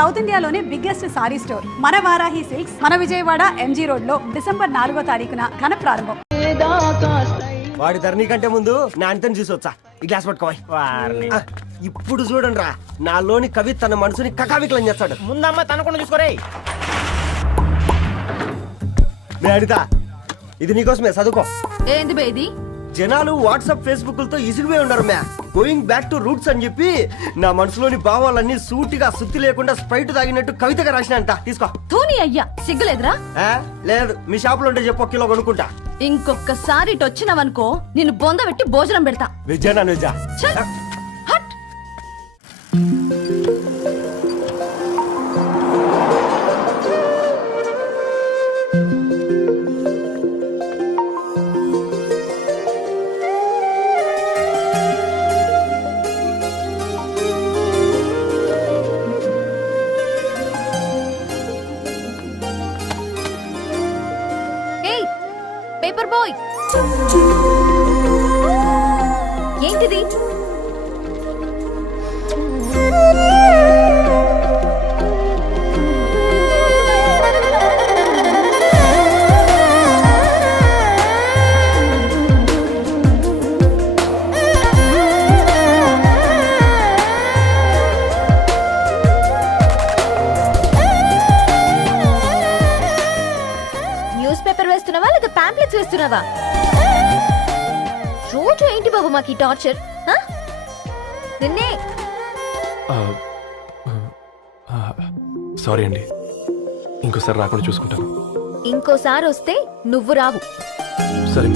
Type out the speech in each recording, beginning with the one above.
South ఇండియాలోనే biggest sorry store మన Varahi silks మన విజయవాడ ఎంజీ రోడ్ లో డిసెంబర్ 4వ తారీఖున ఘన ప్రారంభం. వాడి ధరణి కంటే ముందు నా అంతని చూసి వచ్చా ఈ గ్లాస్ పట్టుకోవాలి. ఇప్పుడు చూడండి రా నాలోని కవి తన మనసుని కకావికలం చేస్తాడు. ముందమ్మ తనకుండా చూసుకోరే. నే అడితా ఇది నీకోసమే చదువుకో. ఏంది బే ఇది? జనాలు వాట్సాప్ ఫేస్బుక్ లతో ఇసిగిపోయి ఉన్నారు మ్యా. గోయింగ్ బ్యాక్ టు రూట్స్ అని చెప్పి నా మనసులోని భావాలన్నీ సూటిగా సుత్తి లేకుండా స్ప్రైట్ తాగినట్టు కవితగా రాసినంట. తీసుకో. ధోని అయ్యా సిగ్గులేదురా? లేదు మీ షాప్ లో ఉంటే చెప్పు, కిలో కొనుక్కుంటా. ఇంకొకసారి ఇటు వచ్చినావనుకో నిన్ను బొంద పెట్టి భోజనం పెడతా. వెజ్జా నాన్ వెజ్జా? ఛల్, హట్. ఏయ్ పేపర్ బాయ్, ఏంటిది? న్యూస్ పేపర్ వేస్తున్నావా లేదా పాంప్లెట్స్ వేస్తున్నావా? రోజు ఏంటి బాబు మాకు ఈ టార్చర్? నిన్నే సారీ అండి, ఇంకోసారి రాకుండా చూసుకుంటాను. ఇంకోసారి వస్తే నువ్వు రావు. సరే.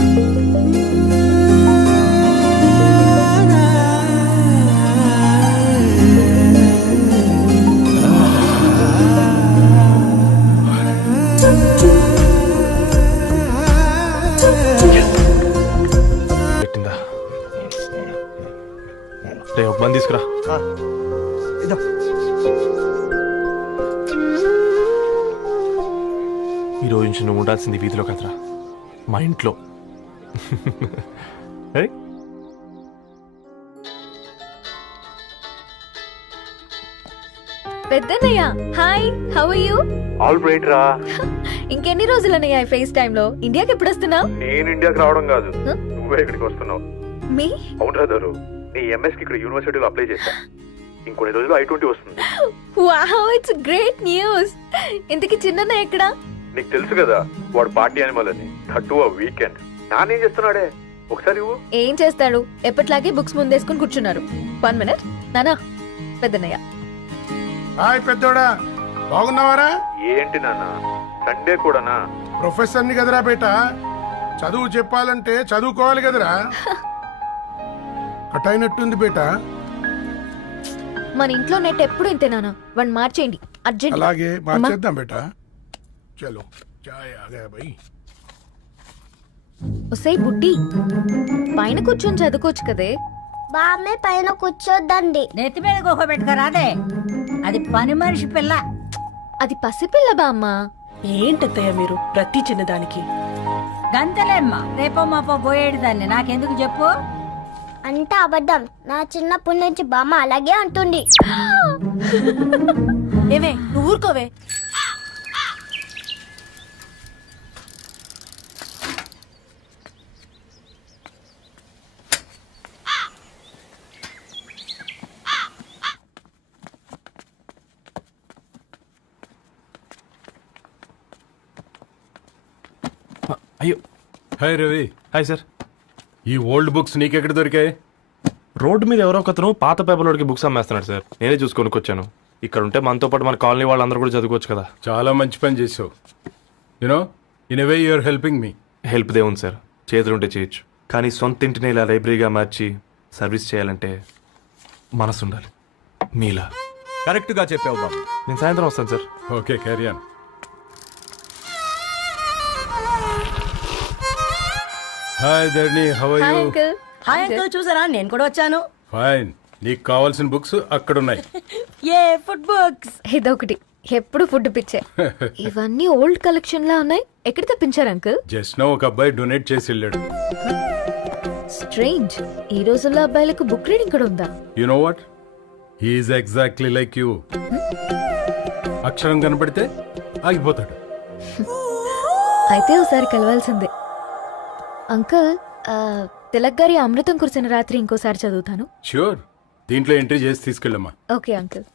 పెట్టిందా? రే ఒక బంద్ తీసుకురా. ఇదో ఈ రోజు నుంచి నువ్వు ఉండాల్సింది వీధిలో కదరా, మా ఇంట్లో. పెద్దన్నయ్య hi, how are you? All right రా. ఇంకెన్ని రోజులన్నయ్య ఫేస్ టైమ్ లో? ఇండియాకి ఎప్పుడు వస్తున్నావు? నేను ఇండియాకి రావడం కాదు, నువ్వే ఇక్కడికి వస్తున్నావు. మీ అవునరా దరు, నీ ఎంఎస్ కి ఇక్కడ యూనివర్సిటీలో అప్లై చేశా. ఇంకొన్ని రోజులు I-20 వస్తుంది. Wow, it's great news. ఇంతకీ చిన్నన్నయ్య ఎక్కడా? నీకు తెలుసు కదా వాడు పార్టీ అనిమల్ అని, థర్టూ వీకెండ్. నానేం చేస్తున్నాడే ఒకసారి ఇవ్వు. ఏం చేస్తాడు, ఎప్పట్లాగే బుక్స్ ముందేసుకుని కూర్చున్నారు. 1 మినిట్ నానా. పెద్దన్నయ్య హాయ్ పెద్దోడా, బాగున్నావారా? ఏంటి నాన్న సండే కూడానా? ప్రొఫెసర్ ని కదరా బేటా, చదువు చెప్పాలంటే చదువుకోవాలి కదరా. కట్ అయినట్టుంది బేటా. మన ఇంట్లో నెట్ ఎప్పుడు ఇంతే నానా. వన్ మార్చేయండి అర్జెంట్. అలాగే మార్చేద్దాం బేటా. చలో చాయ్ ఆగా భయ్. ఒసేయ్ బుడ్డి, పైన కూర్చొని చదువుకోవచ్చు కదే. బామ్మే పైన కూర్చోద్దండి. నెత్తి మీద గుహ పెట్టుకోరాదే, అది పని మనిషి పిల్ల. అది పసిపిల్ల బామ్మ. ఏంటత్తయ్య మీరు ప్రతి చిన్నదానికి? గంతలేమ్మా, రేపో మాపో పోయేడు దాన్ని నాకెందుకు చెప్పు. అంటే అబద్ధం. నా చిన్నప్పటి నుంచి బామ్మ అలాగే అంటుంది. ఏవే నువ్వు ఊరుకోవే. అయ్యో. హాయ్ రవి. Hi sir. ఈ ఓల్డ్ బుక్స్ నీకెక్కడ దొరికాయి? రోడ్డు మీద ఎవరో ఒకతను పాత పేపర్లోకి బుక్స్ అమ్మేస్తున్నాడు సార్. నేనే చూసుకొని వచ్చాను. ఇక్కడ ఉంటే మనతో పాటు మన కాలనీ వాళ్ళందరూ కూడా చదువుకోవచ్చు కదా. చాలా మంచి పని చేసావు. You know in a way you are helping me. Help దేవుంది సార్, చేతులుంటే చేయొచ్చు. కానీ సొంత ఇంటిని ఇలా లైబ్రరీగా మార్చి సర్వీస్ చేయాలంటే మనసు ఉండాలి. మీలా. కరెక్ట్గా చెప్పావు బాబు. నేను సాయంత్రం వస్తాను sir. Okay carry on. Hi Dharni, how are hi you? Uncle. Hi uncle, చూసారా నేను కూడా వచ్చాను. ఫైన్. నీకు కావాల్సిన బుక్స్ అక్కడ ఉన్నాయి. ఏ ఫుడ్ బుక్స్? ఇదొకటి, ఎప్పుడు ఫుడ్ పిచ్చే. ఇవన్నీ ఓల్డ్ కలెక్షన్ లా ఉన్నాయి. ఎక్కడ తెప్పించారు అంకుల్? జస్ట్ నో ఒక అబ్బాయి డొనేట్ చేసి వెళ్ళాడు. స్ట్రేంజ్, ఈ రోజుల్లో అబ్బాయిలకు బుక్ రీడింగ్ కూడా ఉందా? You know what, he is exactly like you. అక్షరం కనపడితే ఆగిపోతాడు. అయితే ఒకసారి కలవాల్సిందే. అంకుల్, తిలక్ గారి అమృతం కురిసిన రాత్రి ఇంకోసారి చదువుతాను. ష్యూర్, దీంట్లో ఎంట్రీ చేసి తీసుకెళ్ళమ్మా. Okay uncle.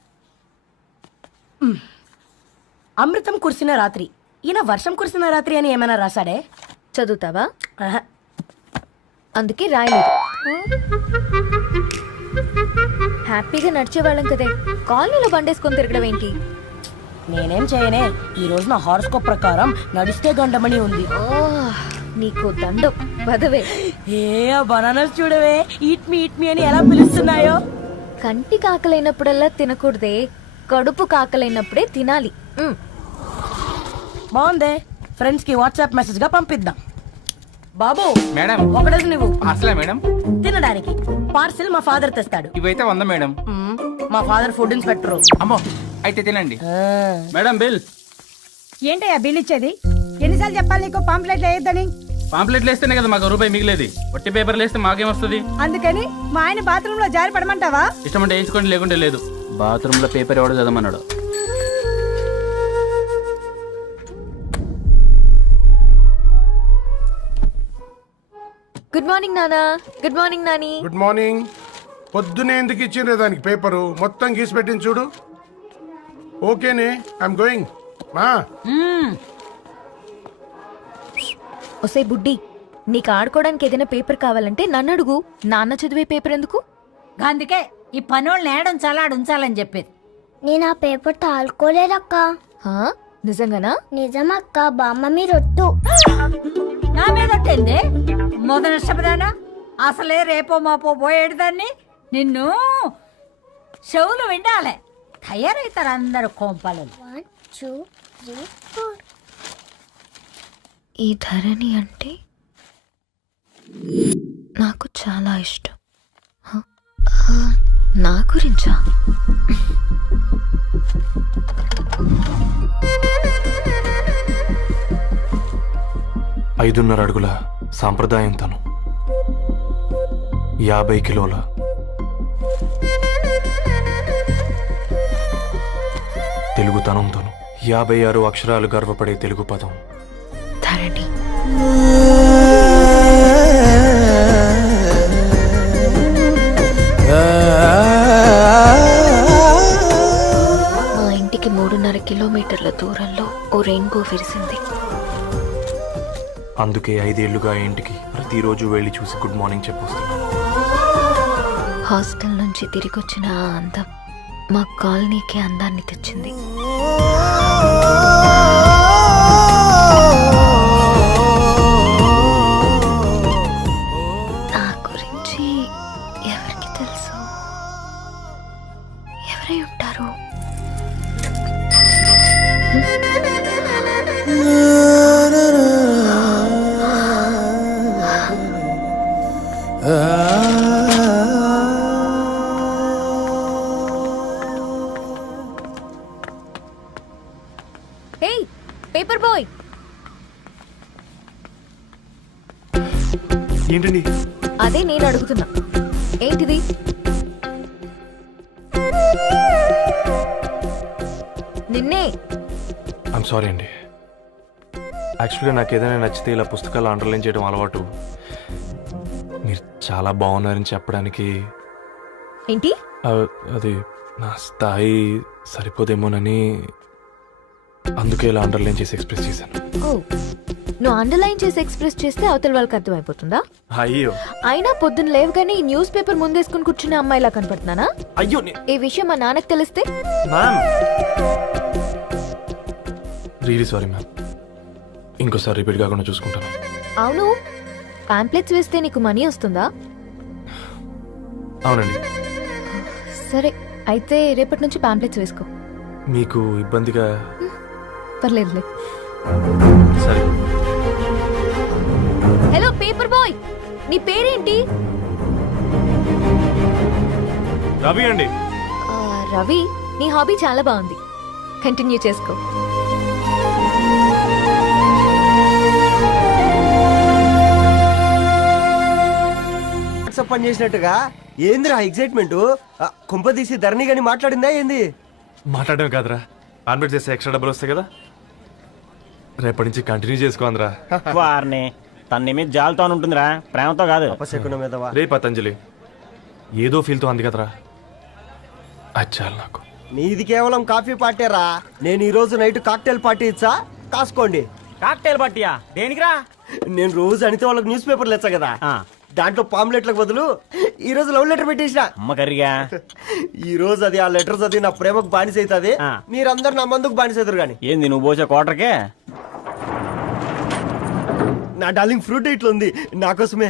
అమృతం కురిసిన రాత్రి, ఈయన వర్షం కురిసిన రాత్రి అని ఏమైనా రాశాడే? చదువుతావా? ఆహా. అందుకే రాయలేదు. హ్యాపీగా నడిచేవాళ్ళం కదే, కాలనీలో బండేసుకొని తిరగడం ఏంటి? నేనేం చేయనే, ఈ రోజు నా హారోస్కోప్ ప్రకారం నడిస్తే గండమణి ఉంది. ఓ, నీకు దండం పదవే. ఏ బనానాస్ చూడవే, ఈట్ మీ అని ఎలా పిలుస్తున్నాయో. కంటి కాకలైనప్పుడల్లా తినకూడదే, కడుపు కాకలైనప్పుడే తినాలి. బాగుందే, ఫ్రెండ్స్ కి వాట్సాప్ మెసేజ్ గా పంపిద్దాం. బాబు మేడం ఒకడేసి నువ్వు అసలే మేడం తినడానికి పార్సిల్ మా ఫాదర్ తెస్తాడు. ఇవైతే 100 మేడం. మా ఫాదర్ ఫుడ్ ఇన్స్పెక్టర్. అమ్మో అయితే తినండి మేడం. బిల్ ఏంటయ్యా బిల్ ఇచ్చేది? ఎన్నిసార్లు చెప్పాలి నీకు పాంప్లెట్ వేయొద్దని? పాంప్లెట్లు వేస్తేనే కదా మాకు రూపాయి మిగిలేది. ఒట్టి పేపర్లు వేస్తే మాకేమొస్తుంది? అందుకని మా ఆయన బాత్రూమ్ లో జారి పడమంటావా? ఇష్టం అంటే వేయించుకోండి, లేకుంటే లేదు. బాత్రూమ్ లో పేపర్ ఎవడో చదవమన్నాడు. గుడ్ మార్నింగ్ నానా. Good morning Nani. Good morning. పొద్దునే ఎందుకు ఇచ్చిండ్రే దానికి పేపరు? మొత్తం గీసి పెట్టింది చూడు. ఓకేనే, ఐఎమ్ గోయింగ్. మా ఒసే బుడ్డి, నీకు ఆడుకోవడానికి ఏదైనా పేపర్ కావాలంటే నన్ను అడుగు. నాన్న చదివే పేపర్ ఎందుకు? అందుకే ఈ పనోళ్ళని ఏడుంచాలా ఉంచాలని చెప్పేది. నేను ఆ పేపర్ తాలుకోలేదక్క. హా? నిజంగానా? నిజమక్క, బామ్మ మీరొట్టు. నా మీద ఒట్టేంది? మొదటి నష్టపదానా? అసలే రేపో మాపో పోయేడుదాన్ని. నిన్ను చెవులు వినాలే, తయారవుతారు అందరు కోంపాలు. 1 2 3 4. ఈ ధరణి అంటే నాకు చాలా ఇష్టం. హ? నా గురించా? 5.5 అడుగుల సాంప్రదాయం తను, 50 కిలోల తెలుగుతనం తను, 56 అక్షరాలు గర్వపడే తెలుగు పదం ధరణి. మా ఇంటికి 3.5 కిలోమీటర్ల దూరంలో ఓ రెయిన్బో విరిసింది. అందుకే 5 ఏళ్లుగా ఇంటికి ప్రతిరోజు వెళ్ళి చూసి గుడ్ మార్నింగ్ చెప్పొస్తున్నాను. హాస్టల్ నుంచి తిరిగొచ్చిన ఆ అందం మా కాలనీకి అందాన్ని తెచ్చింది. నా గురించి ఎవరికి తెలుసు? ఎవరై ఉంటారు? హే పేపర్ బాయ్, ఏంటండి? అదే నేను అడుగుతున్నా, ఏంటిది? నిన్నే. ఐమ్ సారీ అండి. యాక్చువల్గా నాకు ఏదైనా నచ్చితే ఇలా పుస్తకాలు అండర్లైన్ చేయడం అలవాటు. మీరు చాలా బాగున్నారని చెప్పడానికి ఏంటి? అది నా స్థాయి సరిపోదేమోనని అందుకే ఇలా అండర్లైన్ చేసి ఎక్స్ప్రెస్ చేశాను. ఓ, నువ్వు అండర్లైన్ చేసి ఎక్స్ప్రెస్ చేస్తే అవతల వాళ్ళకి అర్థమైపోతుందా? అయ్యో అయినా పొద్దున్న లేవగానే ఈ న్యూస్ పేపర్ ముందేసుకుని కూర్చున్న అమ్మాయిలా కనపడుతున్నానా? అయ్యో ఈ విషయం మా నాన్నకి తెలిస్తే? Ma'am really sorry ma'am. ఇంకోసారి రిపీట్ కాకుండా చూసుకుంటాను. అవును, పాంప్లెట్స్ వేస్తే నీకు మనీ వస్తుందా? అవునండి. సరే, అయితే రేపటి నుంచి పాంప్లెట్స్ వేసుకో. మీకు ఇబ్బందిగా? పర్లేదులే. సరే. హలో పేపర్ బాయ్, నీ పేరేంటి? రవి అండి. రవి, నీ హాబీ చాలా బాగుంది, కంటిన్యూ చేసుకో. పని చేసినట్టుగా ఏందిరా ఎక్సైట్మెంట్? కుంప తీసి ధరణి గాని మాట్లాడిందా ఏంది? మాట్లాడడం కాదురా, ఆన్బెట్ చేస్తే ఎక్స్ట్రా డబ్బులు వస్తాయి కదా, రేపటి నుంచి కంటిన్యూ చేసుకోందిరా. వారిని తన మీద జాలతో ఉంటుందిరా, ప్రేమతో కాదు. అపశకునం మీదవా? రే పతంజలి, ఏదో ఫీల్తో అంది కదరా, అది చాలు నాకు. నీది కేవలం కాఫీ పార్టీరా. నేను ఈ రోజు నైట్ కాక్టైల్ పార్టీ ఇచ్చా, కాసుకోండి. కాక్టైల్ పార్టీయా? దేనికిరా? నేను రోజు అనితే వాళ్ళకి న్యూస్ పేపర్లు ఇచ్చా కదా, ఆ. దాంట్లో పాంప్లెట్లకు బదులు ఈ రోజు లవ్ లెటర్ పెట్టేసిన. అమ్మ కర్రీగా. ఈ రోజు అది ఆ లెటర్ చదివి నా ప్రేమకు బానిస అవుతుంది. ఆ. మీరందరు నా మందుకు బానిస అవుతారు కానీ. ఏంది నువ్వు పోసే క్వార్టర్కే? నా డార్లింగ్ ఫ్రూట్ ఇట్లా ఉంది నా కోసమే.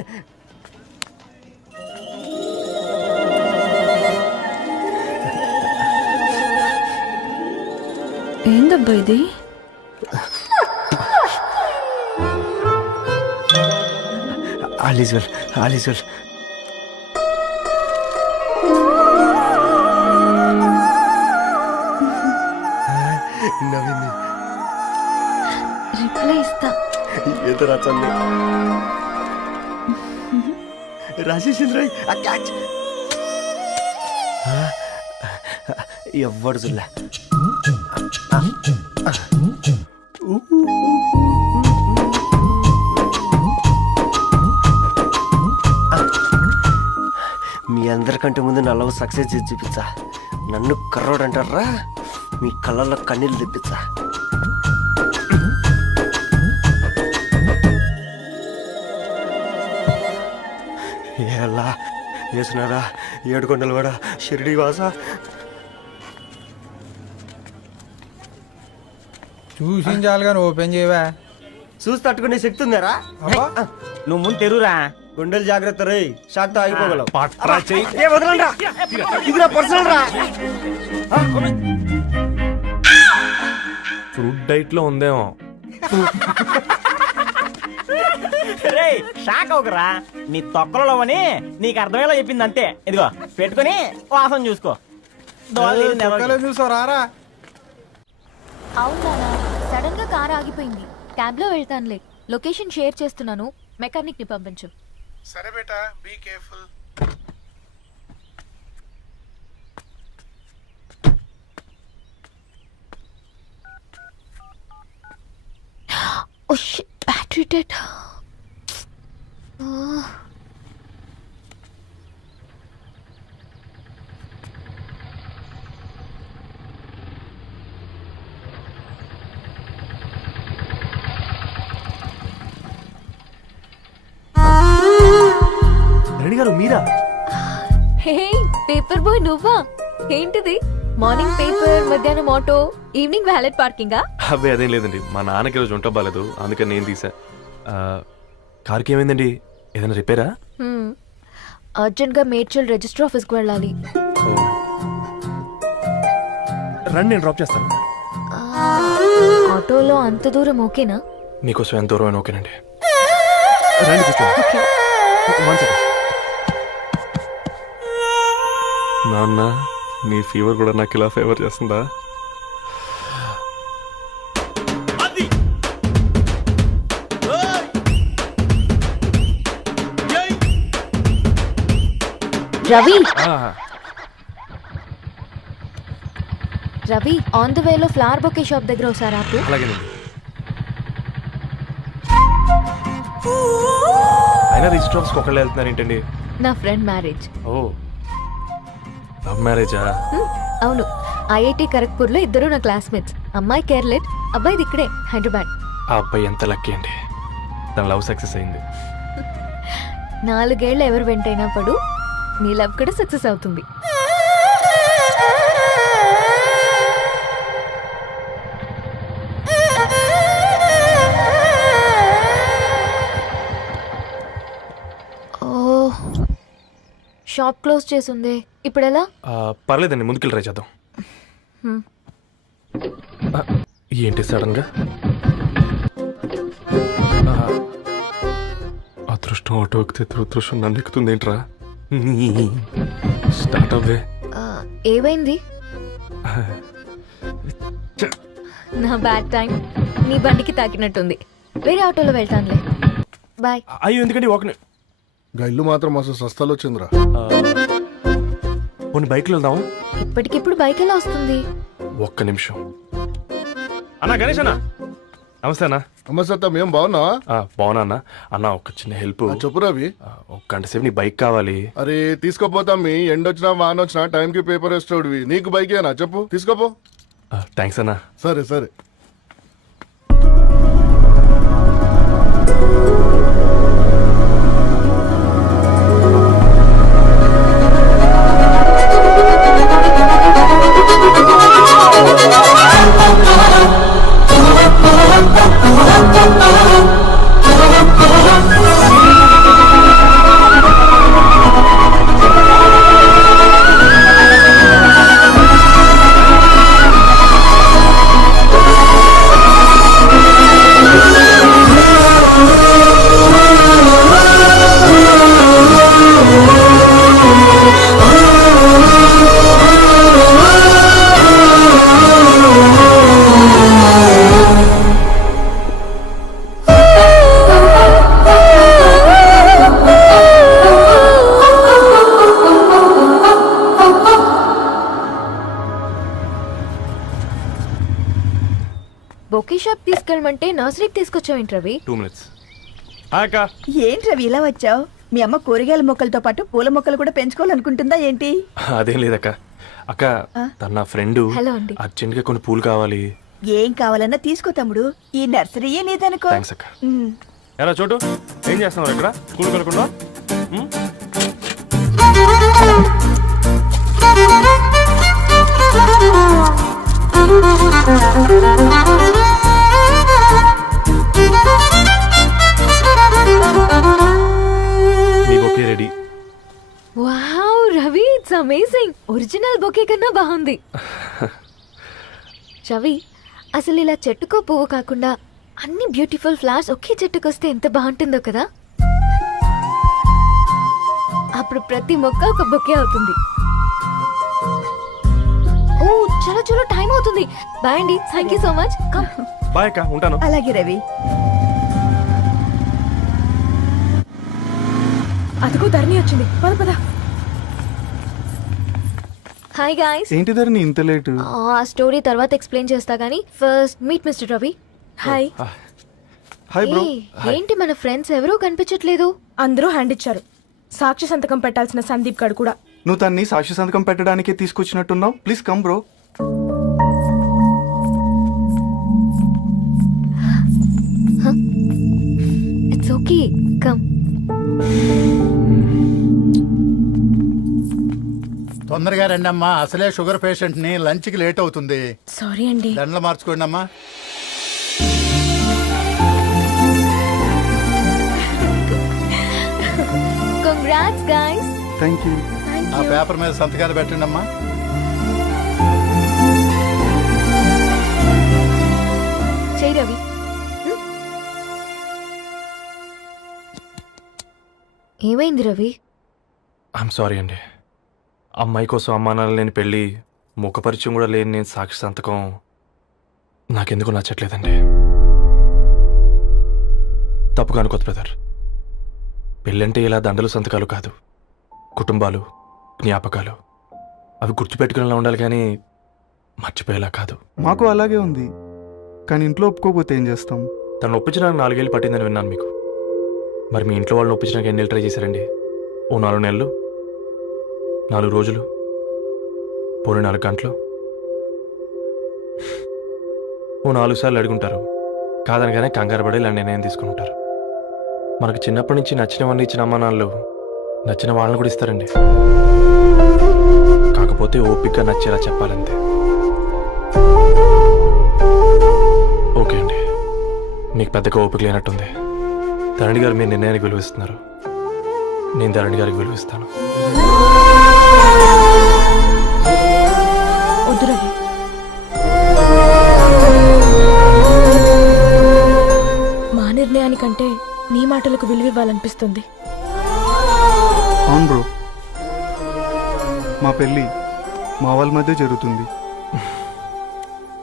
ఏందబ్బా ఇది? All is well, all is well. నవ్వింది. రిప్లై ఇస్తా. ఏదో రాచండి రాజేసింద్ర క్యాచ్. ఎవ్వడు చూడలే. మీ అందరికంటే ముందు నా లవ్ సక్సెస్ చేసి చూపించా. నన్ను కర్రోడు అంటారా, మీ కళ్ళల్లో కన్నీళ్ళు తెప్పించా. ఎలా వేసినారా ఏడుకొండలు కూడా షిరిడి వాస. చూసించాలి కానీ ఓపెన్ చేయవా? చూసి తట్టుకునే శక్తి ఉందారా? నువ్వు ముందు తెరురా. గుండెలు జాగ్రత్త రే, షాక్ తో ఆగిపోగలవు. పట్రా చెయ్యి. ఏ వదలండ్రా, ఇది నా పర్సనల్ రా. ఫ్రూట్ డైట్ లో ఉందేమో. రేయ్, షాక్ అవుకరా. నీ తొక్కలలో అని నీకు అర్థమయ్యేలా చెప్పింది అంతే. ఇదిగో పెట్టుకొని వాసన చూసుకో. చూసారా? అవునా, సడన్ గా కార్ ఆగిపోయింది. క్యాబ్ లో వెళ్తానులే. లొకేషన్ షేర్ చేస్తున్నాను, మెకానిక్ ని పంపించు. సరే బేటా, be careful. Oh shit, battery dead. Reddy garu మీరా? హే, పేపర్ బాయ్ నువ్వా? ఏంటిది? మార్నింగ్ పేపర్, మధ్యాహ్నం ఆటో, ఈవినింగ్ వ్యాలెట్ పార్కింగా? అబ్బాయి అదేం లేదండి, మా నాన్నకి రోజు వంట బాగాలేదు, అందుకని నేను తీసా. కార్కి ఏమైందండి? ఏదైనా రిపేరా? అర్జెంట్ గా మేడ్చల్ రిజిస్టర్ ఆఫీస్ కు వెళ్ళాలి. రండి, నేను డ్రాప్ చేస్తాను. ఆటోలో అంత దూరం ఓకేనా? మీకోసం ఎంత దూరం అయినా ఓకేనండి. రండి కూర్చోండి. One second. నాన్న, నీ ఫీవర్ కూడా నాకు ఇలా ఫేవర్ చేస్తుందా? రవి, రవి, ఆన్ ద వేలో ఫ్లవర్ బొకే షాప్ దగ్గర ఒకసారి ఆపు. అలాగేనండి. అయినా రిజిస్టర్ ఆఫీస్కి ఒకళ్ళు వెళ్తున్నారు ఏంటండి? నా ఫ్రెండ్ మ్యారేజ్. ఓ, లవ్ మ్యారేజా? అవును, ఐఐటి ఖరగ్పూర్ లో ఇద్దరు నా క్లాస్మేట్స్. అమ్మాయి కేర్లెట్, అబ్బాయిది ఇక్కడే హైదరాబాద్. ఆ అబ్బాయి ఎంత లక్కీ అండి, తన లవ్ సక్సెస్ అయింది. 4 ఏళ్ళు ఎవరు వెంటైనా పడు, నీ లవ్ కూడా సక్సెస్ అవుతుంది. షాప్ క్లోజ్ చేసింది, ఇప్పుడు ఎలా? పర్లేదండి, ముందుకెళ్ళి ట్రై చేద్దాం. ఏంటి సడన్ గా? అదృష్టం ఆటో ఎక్కితే దురదృష్టం నన్ను ఎక్కుతుంది ఏంట్రా? స్టార్ట్ అవ్వే. ఏమైంది? నా బ్యాడ్ టైం నీ బండికి తాకినట్టుంది. వేరే ఆటోలో వెళ్తానులే, బాయ్. అయ్యో, ఎందుకండి ఒక ఇల్లు మాత్రం అసలు సస్తాలో వచ్చిందిరా. కొన్ని బైక్లో వెళ్దాం. ఇప్పటికిప్పుడు బైక్ ఎలా వస్తుంది? ఒక్క నిమిషం. అన్నా గణేష్ అన్న నమస్తే అన్న. నమస్తే ఏం బాగున్నావా? బాగున్నా అన్న. అన్న ఒక చిన్న హెల్ప్. చెప్పు రవి. ఒక గంట సేపు నీ బైక్ కావాలి. అరే తీసుకోపోతాం, మీ ఎండొచ్చినా వాన వచ్చినా టైంకి పేపర్ వేస్తాడువి. నీకు బైకేనా చెప్పు, తీసుకోపో. థ్యాంక్స్ అన్న. సరే సరే. బొకే షాప్ తీసుకెళ్ళమంటే నర్సరీకి తీసుకొచ్చావేంటి రవి? 2 minutes. అక్క ఏంటి రవి ఇలా వచ్చావు? మీ అమ్మ కూరగాయల మొక్కలతో పాటు పూల మొక్కలు కూడా పెంచుకోవాలనుకుంటుందా ఏంటి? అదేం లేదక్క. అక్క తన నా ఫ్రెండ్ హలో అండి. అర్జెంట్ గా కొన్ని పూలు కావాలి. ఏం కావాలన్నా తీసుకో తమ్ముడు, ఈ నర్సరీయే నీదనుకో. థ్యాంక్స్ అక్క. ఎలా చోటు ఏం చేస్తున్నావు ఇక్కడ స్కూల్ కలకుండా? మీ bouquet ready. Wow Ravi, it's amazing. Original bouquet కన్నా బాగుంది. రవి, అసలు ఇలా చెట్టుకో పువ్వు కాకుండా అన్ని బ్యూటిఫుల్ ఫ్లవర్స్ ఒకే చెట్టుకొస్తే ఎంత బాగుంటుందో కదా. అప్పుడు ప్రతి మొక్క ఒక బొకే అవుతుంది. ఓ చలో చలో, టైం అవుతుంది. బాయ్ అండి, thank you so much. Bye అక్క, ఉంటాను. అలాగే రవి. అదిగో ధరణి వచ్చింది, పద పద. Hi guys. ఏంటి ధరణి ఇంత లేటు? ఆ స్టోరీ తర్వాత ఎక్స్ప్లెయిన్ చేస్తా గానీ first meet mister Ravi. Hi. Hi bro. ఏంటి మన ఫ్రెండ్స్ ఎవరూ కనిపించట్లేదు? అందరూ హ్యాండ్ ఇచ్చారు. సాక్షి సంతకం పెట్టాల్సిన సందీప్ గడు కూడా. నువ్వు తన్ని సాక్షి సంతకం పెట్టడానికే తీసుకొచ్చినట్టున్నావు. Please come bro. It's okay, come. తొందరగా రండి అమ్మా, అసలే షుగర్ పేషెంట్ ని, లంచ్ కి లేట్ అవుతుంది. సారీ అండి. దండలు మార్చుకోండి అమ్మా. Congrats guys. Thank you. ఆ పేపర్ మీద సంతకాలు పెట్టండి అమ్మా. చెయ్ రవి. ఏమైంది రవి? ఐఎమ్ సారీ అండి. అమ్మాయి కోసం అమ్మానాలు లేని పెళ్ళి, ముఖపరిచయం కూడా లేని నేను సాక్షి సంతకం నాకెందుకు నచ్చట్లేదండి. తప్పుగా అనుకోదు బ్రదర్. పెళ్ళంటే ఇలా దండలు సంతకాలు కాదు, కుటుంబాలు, జ్ఞాపకాలు. అవి గుర్తుపెట్టుకునేలా ఉండాలి కానీ మర్చిపోయేలా కాదు. మాకు అలాగే ఉంది, కానీ ఇంట్లో ఒప్పుకోకపోతే ఏం చేస్తాం? తను ఒప్పించడానికి 4 ఏళ్ళు పట్టిందని విన్నాను మీకు. మరి మీ ఇంట్లో వాళ్ళని ఒప్పించడానికి ఎన్ని ఏళ్ళు ట్రై చేశారండి? ఓ 4 నెలలు, 4 రోజులు, పోనీ 4 గంటలు, ఓ 4 సార్లు అడుగుంటారు. కాదనగానే కంగారు పడి ఇలా నిర్ణయం తీసుకుని ఉంటారు. మనకు చిన్నప్పటి నుంచి నచ్చినవన్నీ ఇచ్చిన అమ్మానాళ్ళు నచ్చిన వాళ్ళని కూడా ఇస్తారండి. కాకపోతే ఓపికగా నచ్చేలా చెప్పాలంతే. ఓకే అండి, మీకు పెద్దగా ఓపిక లేనట్టుంది. ధరణి గారు మీ నిర్ణయానికి విలువిస్తున్నారు, నేను ధరణి గారికి విలువిస్తాను. వద్దు రవి. మా నిర్ణయానికంటే నీ మాటలకు విలువివ్వాలనిపిస్తుంది. అవును బ్రో, మా పెళ్ళి మా వాళ్ళ మధ్య జరుగుతుంది.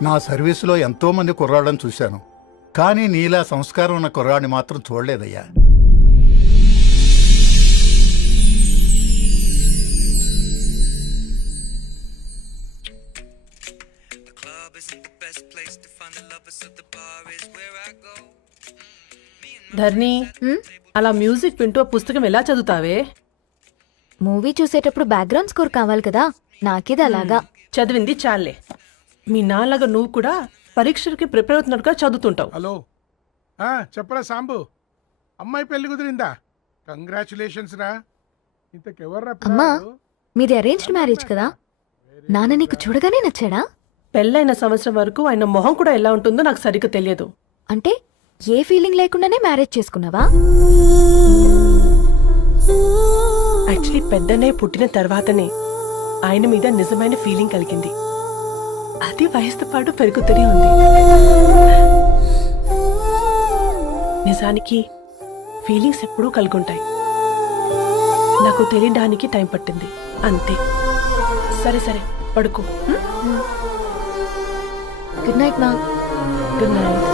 నా సర్వీసులో ఎంతో మంది కుర్రాళ్ళని చూశాను, కానీ నీలా సంస్కారం ఉన్న కుర్రాడిని మాత్రం చూడలేదయ్యా. ధర్ని అలా మ్యూజిక్ వింటూ ఆ పుస్తకం ఎలా చదువుతావే? మూవీ చూసేటప్పుడు బ్యాక్గ్రౌండ్ స్కోర్ కావాలి కదా, నాకిది అలాగా. చదివింది చాలే. మీ నాన్నగా నువ్వు కూడా పరీక్షలకి ప్రిపేర్ అవుతున్నట్టుగా చదువుతుంటావు. హలో చెప్పరా సాంబు, అమ్మాయి పెళ్లి కుదిరిందా? కంగ్రాచులేషన్స్ రా. ఇంతకెవర్రా అమ్మా, పిల్లాడు? మీది అరేంజ్డ్ మ్యారేజ్ కదా, నాన్న నీకు చూడగానే నచ్చాడా? పెళ్ళైన సంవత్సరం వరకు ఆయన మొహం కూడా ఎలా ఉంటుందో నాకు సరిగ్గా తెలియదు. అంటే ఏ ఫీలింగ్ లేకుండానే మ్యారేజ్ చేసుకున్నావా? యాక్చువల్లీ పెద్దనే పుట్టిన తర్వాతనే ఆయన మీద నిజమైన ఫీలింగ్ కలిగింది. అది వయసుతో పాటు పెరుగుతూనే ఉంది. నిజానికి ఫీలింగ్స్ ఎప్పుడూ కలుగుంటాయి. నాకు తెలియడానికి టైం పట్టింది అంతే. సరే సరే పడుకో. గుడ్ నైట్ మా. Good night.